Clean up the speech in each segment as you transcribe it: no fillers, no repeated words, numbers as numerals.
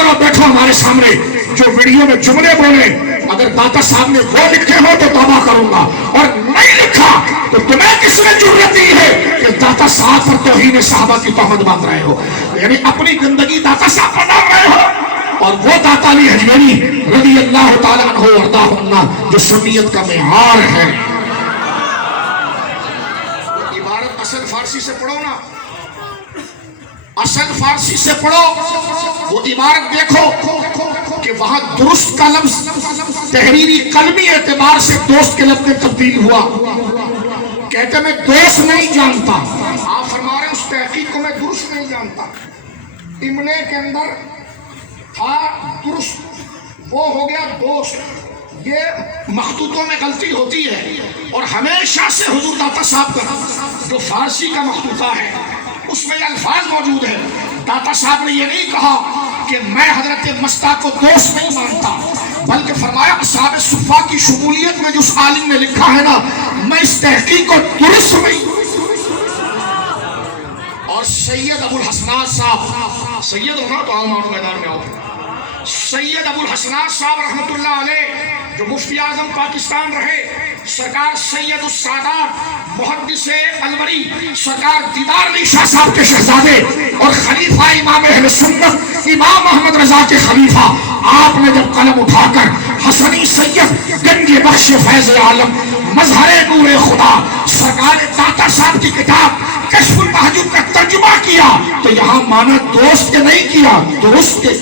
کرو بیٹھو ہمارے سامنے، جو ویڈیو میں جملے بولے اگر داتا صاحب نے وہ لکھے ہو تو توبہ کروں گا، اور نہیں لکھا تو تمہیں کس نے جرأت دی ہے کہ داتا صاحب پر توہین صحابہ کی تہمت باندھ رہے ہو؟ یعنی اپنی گندگی داتا صاحب پر ڈال رہے ہو، اور وہ داتا علی حجویری رضی اللہ تعالیٰ عنہ وارضاہ جو سنیت کا معیار ہے۔ عبارت اصل فارسی سے پڑھو نا، اصل فارسی سے پڑھو، وہ عبارت دیکھو کہ وہاں درست کا لفظ تحریری قلمی اعتبار سے دوست کے لفظ میں تبدیل ہوا۔ کہتے میں دوست نہیں جانتا، آپ فرما رہے ہیں اس تحقیق کو میں درست نہیں جانتا، املے کے اندر تھا درست، وہ ہو گیا دوست۔ یہ مخطوطوں میں غلطی ہوتی ہے، اور ہمیشہ سے حضور داتا صاحب کا جو فارسی کا مخطوطہ ہے اس میں یہ الفاظ موجود ہے۔ داتا صاحب نے یہ نہیں کہا کہ میں حضرت مصطفیٰ کو دوست نہیں مانتا، بلکہ فرمایا اصحاب صفا کی شمولیت میں جو اس عالم نے لکھا ہے نا، میں اس تحقیق کو درست نہیں۔ اور سید ابو الحسنات صاحب، سید ہونا تو آؤ میدان میں آؤ، سید ابو الحسنات صاحب رحمت اللہ علیہ جو مفتی اعظم پاکستان رہے، سرکار سید السادات محدث الوری سرکار دیدار علی شاہ صاحب کے شہزادے اور خلیفہ امام اہل سنت امام محمد رضا کے خلیفہ، آپ نے جب قلم اٹھا کر حسنی سید گنج بخش فیض عالم مظہر نور خدا سرکار داتا صاحب کی کتاب کشف المحجوب کا ترجمہ کیا تو یہاں مانا دوست کے نہیں کیا، درست کے۔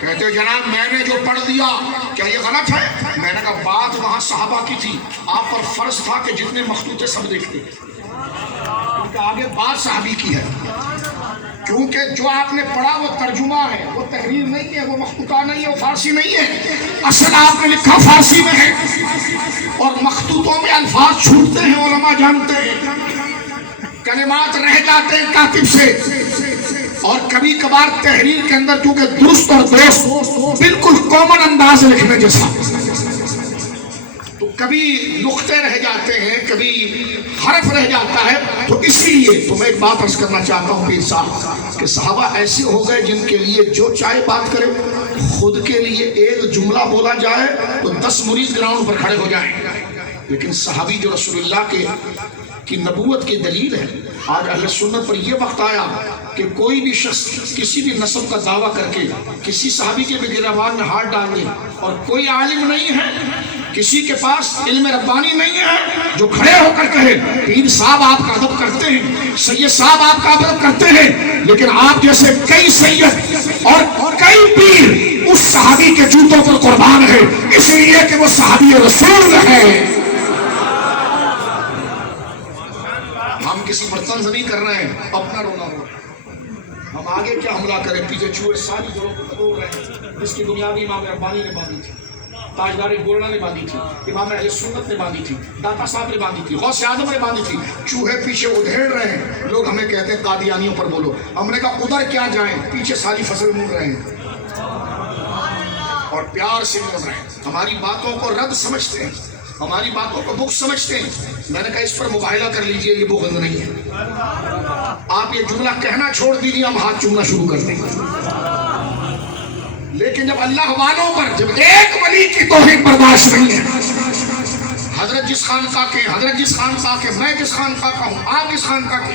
کہتے جناب میں نے جو پڑھ دیا کیا یہ غلط ہے؟ میں نے کہا بات وہاں صحابہ کی تھی، آپ پر فرض تھا کہ جتنے مخطوطے سب دیکھتے، کیونکہ آگے بات صحابی کی ہے، کیونکہ جو آپ نے پڑھا وہ ترجمہ ہے، وہ تحریر نہیں ہے، وہ مخطوطہ نہیں ہے، وہ فارسی نہیں ہے، اصل آپ نے لکھا فارسی میں ہے، اور مخطوطوں میں الفاظ چھوٹتے ہیں، علماء جانتے ہیں، کلمات رہ جاتے ہیں کاتب سے، اور کبھی کبھار تحریر کے اندر کیونکہ درست اور دوست بالکل کامن انداز لکھنے جیسا، تو کبھی نقطے رہ جاتے ہیں، کبھی حرف رہ جاتا ہے، تو اس لیے تو میں ایک بات عرض کرنا چاہتا ہوں پیر صاحب کہ صحابہ ایسے ہو گئے جن کے لیے جو چاہے بات کرے، خود کے لیے ایک جملہ بولا جائے تو 10 مرید گراؤنڈ پر کھڑے ہو جائیں، لیکن صحابی جو رسول اللہ کی نبوت کی دلیل ہے، آج اہل سنت پر یہ وقت آیا کہ کوئی بھی شخص کسی بھی نسب کا دعویٰ کر کے کسی صحابی کے بھی گریبان میں ہاتھ ڈال دے، اور کوئی عالم نہیں ہے، کسی کے پاس علم ربانی نہیں ہے جو کھڑے ہو کر کہے پیر صاحب آپ کا ادب کرتے ہیں، سید صاحب آپ کا ادب کرتے ہیں، لیکن آپ جیسے کئی سید اور کئی پیر اس صحابی کے جوتوں پر قربان ہے، اس لیے کہ وہ صحابی رسول ہے۔ ہم کسی پر طنز نہیں کر رہے ہیں، اپنا رونا ہو، ہم آگے کیا حملہ کریں، پیچھے چھوئے ساری جڑوں کو توڑ رہے ہیں، جس کی بنیادی امام ربانی نے باندھی تھی، تاجدار گولڑا نے باندھی تھی، امام اہل سنت نے باندھی تھی، داتا صاحب نے باندھی تھی، غوث اعظم نے باندھی تھی، چوہے پیچھے ادھیڑ رہے ہیں، لوگ ہمیں کہتے ہیں قادیانیوں پر بولو، ہم نے کہا ادھر کیا جائیں، پیچھے ساری فصل مڑ رہے ہیں اور پیار سے مڑ رہے ہیں، ہماری باتوں کو رد سمجھتے ہیں، ہماری باتوں کو بغض سمجھتے ہیں۔ میں نے کہا اس پر مباہلہ کر لیجئے، یہ بغض نہیں ہے، آپ یہ جملہ کہنا چھوڑ دیجئے، ہم ہاتھ چومنا شروع کر دیں، لیکن جب اللہ والوں پر جب ایک ولی کی توہین برداشت نہیں ہے، حضرت جس خانقاہ کے، حضرت جس خانقاہ کے، میں جس خانقاہ کا ہوں، آپ جس خانقاہ کے